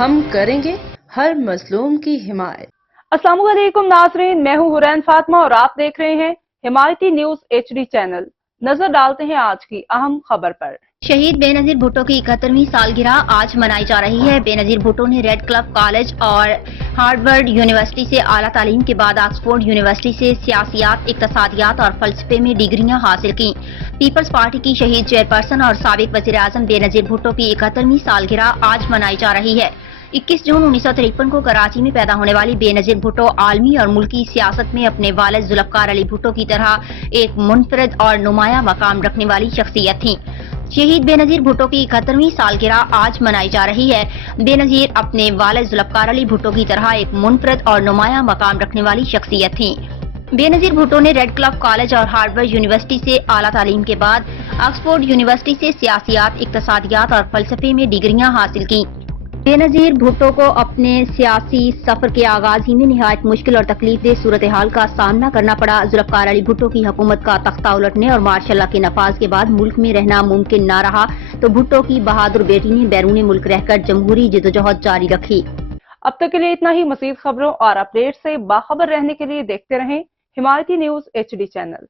ہم کریں گے ہر مظلوم کی حمایت۔ السلام علیکم ناظرین، میں ہوں حورین فاطمہ اور آپ دیکھ رہے ہیں حمایتی نیوز HD چینل۔ نظر ڈالتے ہیں آج کی اہم خبر پر۔ شہید بے نظیر بھٹو کی 71ویں سالگرہ آج منائی جا رہی ہے۔ بے نظیر بھٹو نے ریڈ کلف کالج اور ہارورڈ یونیورسٹی سے اعلیٰ تعلیم کے بعد آکسفورڈ یونیورسٹی سے سیاسیات، اقتصادیات اور فلسفے میں ڈگریاں حاصل کیں۔ پیپلز پارٹی کی شہید چیئرپرسن اور سابق وزیر اعظم بے نظیر بھٹو کی 71ویں سالگرہ آج منائی جا رہی ہے۔ 21 جون 1953 کو کراچی میں پیدا ہونے والی بے نظیر بھٹو عالمی اور ملکی سیاست میں اپنے والد ذوالفقار علی بھٹو کی طرح ایک منفرد اور نمایاں مقام رکھنے والی شخصیت تھیں۔ شہید بے نظیر بھٹو کی 71ویں سالگرہ آج منائی جا رہی ہے۔ بے نظیر اپنے والد ذوالفقار علی بھٹو کی طرح ایک منفرد اور نمایاں مقام رکھنے والی شخصیت تھیں۔ بے نظیر بھٹو نے ریڈ کلف کالج اور ہارورڈ یونیورسٹی سے اعلیٰ تعلیم کے بعد آکسفورڈ یونیورسٹی سے سیاسیات، اقتصادیات اور فلسفے میں ڈگریاں حاصل کیں۔ بے نظیر بھٹو کو اپنے سیاسی سفر کے آغاز ہی میں نہایت مشکل اور تکلیف دہ صورتحال کا سامنا کرنا پڑا۔ ذوالفقار علی بھٹو کی حکومت کا تختہ الٹنے اور مارشل لا کے نفاذ کے بعد ملک میں رہنا ممکن نہ رہا تو بھٹو کی بہادر بیٹی نے بیرون ملک رہ کر جمہوری جدوجہد جاری رکھی۔ اب تک کے لیے اتنا ہی۔ مزید خبروں اور اپڈیٹ سے باخبر رہنے کے لیے دیکھتے رہیں حمایتی نیوز HD چینل۔